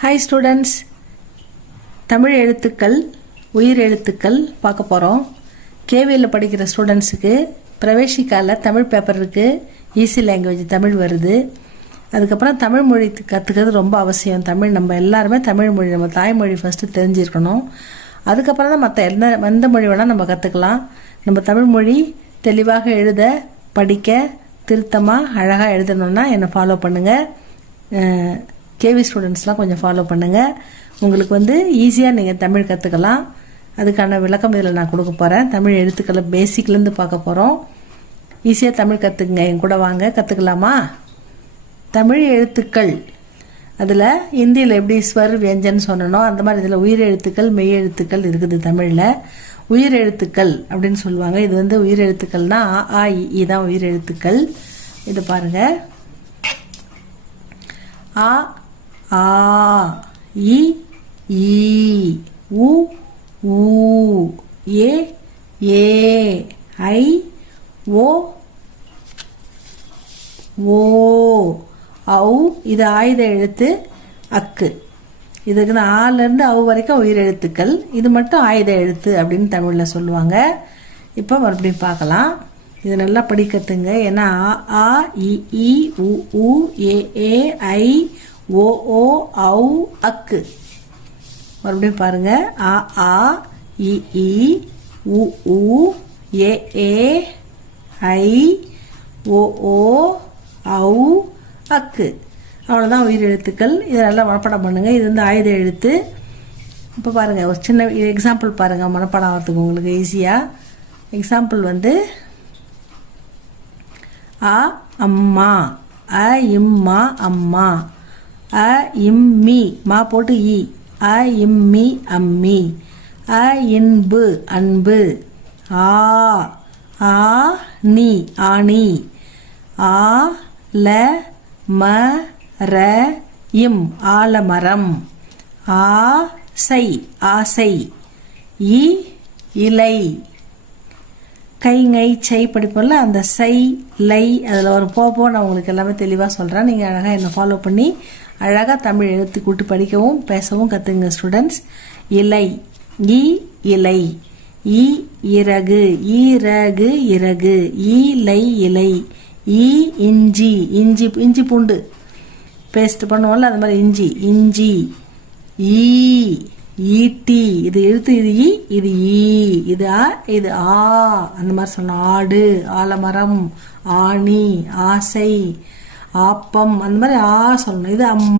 Hi students, Tamil எழுத்துக்கள் உயிர் எழுத்துக்கள் பார்க்க போகிறோம். கேவியில் படிக்கிற ஸ்டூடெண்ட்ஸுக்கு பிரவேசிக்கால தமிழ் பேப்பர் இருக்குது. ஈஸி லாங்குவேஜ் தமிழ் வருது. அதுக்கப்புறம் தமிழ் மொழி கற்றுக்கிறது ரொம்ப அவசியம். நம்ம எல்லாருமே தமிழ் மொழி, நம்ம தாய்மொழி ஃபஸ்ட்டு தெரிஞ்சிருக்கணும். அதுக்கப்புறம் தான் மற்ற எந்த மொழி வேணால் நம்ம கற்றுக்கலாம். நம்ம தமிழ் மொழி தெளிவாக எழுத, படிக்க, திருத்தமாக அழகாக எழுதணுன்னா என்னை ஃபாலோ பண்ணுங்கள். கேவி ஸ்டூடெண்ட்ஸ்லாம் கொஞ்சம் ஃபாலோ பண்ணுங்கள். உங்களுக்கு ஈஸியாக நீங்கள் தமிழ் கற்றுக்கலாம். அதுக்கான விளக்கம் இதில் நான் கொடுக்க போகிறேன். தமிழ் எழுத்துக்களை பேசிக்லேருந்து பார்க்க போகிறோம். ஈஸியாக தமிழ் கற்றுக்குங்க. என் கூட வாங்க, கற்றுக்கலாமா? தமிழ் எழுத்துக்கள், அதில் இந்தியில் எப்படி ஸ்வர் வியஞ்சன் சொல்லணும், அந்த மாதிரி இதில் உயிர் எழுத்துக்கள் மெய் எழுத்துக்கள் இருக்குது. தமிழில் உயிர் எழுத்துக்கள் அப்படின்னு சொல்லுவாங்க. இது உயிர் எழுத்துக்கள்னா ஆ இ தான் உயிர் எழுத்துக்கள். இது பாருங்கள். ஆ ஆ இ ஈ உ ஊ ஏ ஏ ஐ ஓ ஓ ஔ. இது ஆயுத எழுத்து அக்கு. இதுக்கு ஆலேருந்து அவு வரைக்கும் உயிர் எழுத்துக்கள். இது மட்டும் ஆயுத எழுத்து அப்படின்னு தமிழில் சொல்லுவாங்க. இப்போ மறுபடியும் பார்க்கலாம். இது நல்லா படிக்கத்துங்க. ஏன்னா ஆ இ ஈ உ ஊ ஏ ஏ ஐ ஓ ஓ ஔ அக்கு. மறுபடியும் பாருங்க. ஆ ஆ இ ஈ உ ஊ ஏ ஏ ஐ ஓ ஓ ஔ அக்கு. அவ்வளோதான் உயிர் எழுத்துக்கள். இதை நல்லா மனப்பாடம் பண்ணுங்க. இது ஆயுத எழுத்து. இப்போ பாருங்க, ஒரு சின்ன எக்ஸாம்பிள் பாருங்க, மனப்பாடம் ஆகிறதுக்கு உங்களுக்கு ஈஸியாக. எக்ஸாம்பிள் அ அம்மா, அ இம்மா அம்மா, அ இம்மி மா போட்டு இ, அ இம்மி அம்மி, அ இன்பு அன்பு, ஆ ஆ நீ ஆணி, ஆ ல ம ர இம் ஆலமரம், ஆசை ஆசை, இ இலை. கைங்கை சை படிப்போம்ல, அந்த சை லை அதில் ஒரு போப்போ நான் உங்களுக்கு எல்லாமே தெளிவாக சொல்கிறேன். நீங்கள் அழகாக என்னை ஃபாலோ பண்ணி அழகாக தமிழ் எழுத்து கூட்டு படிக்கவும் பேசவும் கற்றுங்க ஸ்டூடெண்ட்ஸ். இலை, இ இலை, இ இறகு, ஈரகு இறகு, ஈலை இலை, ஈ இஞ்சி இஞ்சி இஞ்சி பூண்டு பேஸ்ட் பண்ணுவோம்ல, அது மாதிரி இஞ்சி இஞ்சி, ஈ ஈட்டி. இது எழுத்து, இது இ, இது ஈ, இது ஆ, இது ஆ, அந்த மாதிரி சொல்லணும். ஆடு, ஆலமரம், ஆணி, ஆசை, ஆப்பம், அந்த மாதிரி ஆ சொல்லணும். இது